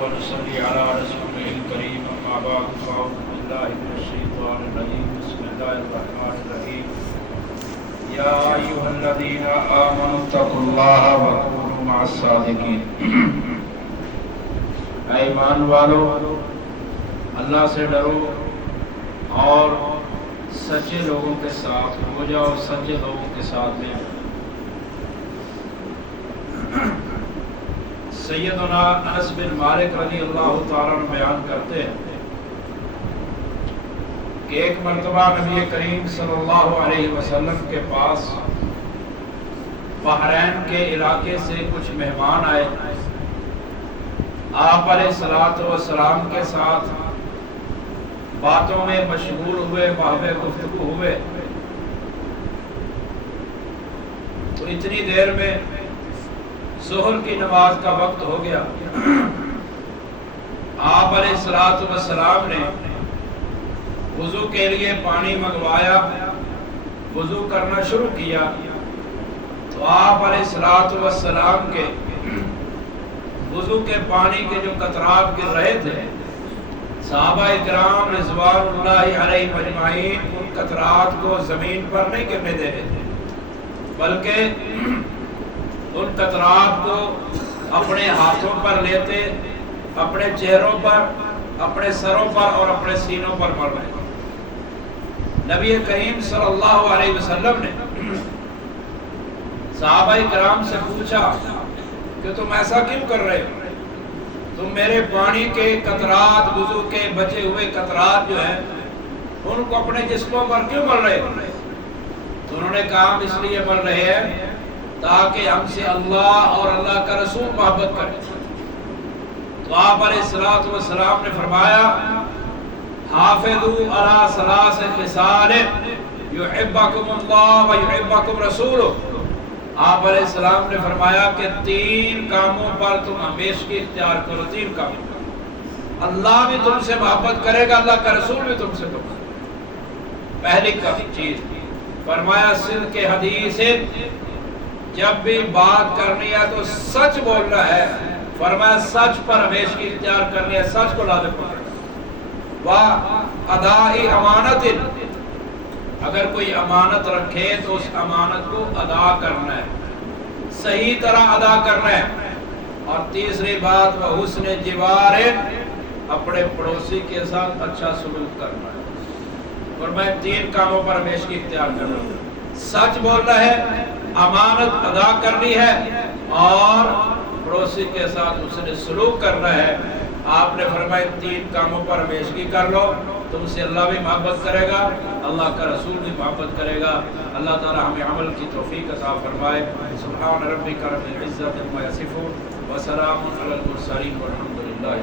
ونصلي على رسوله الكريم أما بعد فأعوذ بالله من الشيطان الرجيم بسم الله الرحمن الرحيم يا أيها الذين آمنوا اتقوا الله وكونوا مع الصادقين اے ایمان والو اللہ سے ڈرو اور سچے لوگوں کے ساتھ ہو جاؤ، سچے لوگوں کے ساتھ میں سیدنا انس بن مالک رضی اللہ تعالیٰ عنہ بیان کرتے ہیں کہ ایک مرتبہ نبی کریم صلی اللہ علیہ وسلم کے پاس بحرین کے علاقے سے کچھ مہمان آئے، آپ علیہ السلام کے ساتھ باتوں میں مشغول ہوئے، بحث گفتگو ہوئے، تو اتنی دیر میں ظہر کی نماز کا وقت ہو گیا۔ آپ علیہ السلام نے وضو کے لیے پانی منگوایا، وضو کرنا شروع کیا تو آپ علیہ السلام کے وضو کے پانی کے جو قطرات گر رہے تھے، صحابہ اکرام رضوان اللہ علیہم اجمعین ان قطرات کو زمین پر نہیں گرنے دے رہے تھے، بلکہ ان قطرات کو اپنے ہاتھوں پر لیتے، اپنے چہروں پر، اپنے سروں پر اور اپنے سینوں پر مل رہے تھے۔ نبی کریم صلی اللہ علیہ وسلم نے صحابہ کرام سے پوچھا کہ تم ایسا کیوں کر رہے ہو؟ تم میرے پانی کے قطرات، وضو کے بچے ہوئے قطرات جو ہیں ان کو اپنے جسموں پر کیوں مل رہے ہو؟ تو انہوں نے کہا ہم اس لیے مل رہے ہیں تاکہ ہم سے اللہ اور اللہ کا رسول محبت کرے۔ تو آپ علیہ السلام نے فرمایا حافظوا علی ثلاث خصال یحبکم اللہ و یحبکم رسولہ۔ آپ علیہ السلام نے فرمایا کہ 3 کاموں پر تم ہمیشگی اختیار کرو، 3 کام، اللہ بھی تم سے محبت کرے گا، اللہ کا رسول بھی تم سے محبت کرے گا۔ پہلی چیز فرمایا صدق حدیث، جب بھی بات کرنی ہے تو سچ بولنا ہے، فرمایا سچ پر ہمیشگی اختیار کرنی ہے، سچ کو لازم پکڑنا۔ وَأَدَاءِ امانت، اگر کوئی امانت رکھے تو اس امانت کو ادا کرنا ہے، صحیح طرح ادا کرنا ہے۔ اور تیسری بات وَحُسْنِ جِوَارٍ، اپنے پڑوسی کے ساتھ اچھا سلوک کرنا ہے۔ اور میں 3 کاموں پر ہمیشگی اختیار کرنا ہوں، سچ بولنا ہے، امانت ادا کرنی ہے اور پڑوسی کے ساتھ حسن سلوک کرنا ہے۔ آپ نے فرمایا 3 کاموں پر ہمیشگی کر لو، تم سے اللہ بھی محبت کرے گا، اللہ کا رسول بھی محبت کرے گا۔ اللہ تعالی ہمیں عمل کی توفیق عطا فرمائے۔ سبحان ربک رب العزت عما یصفون وسلام علی المرسلین والحمد للہ۔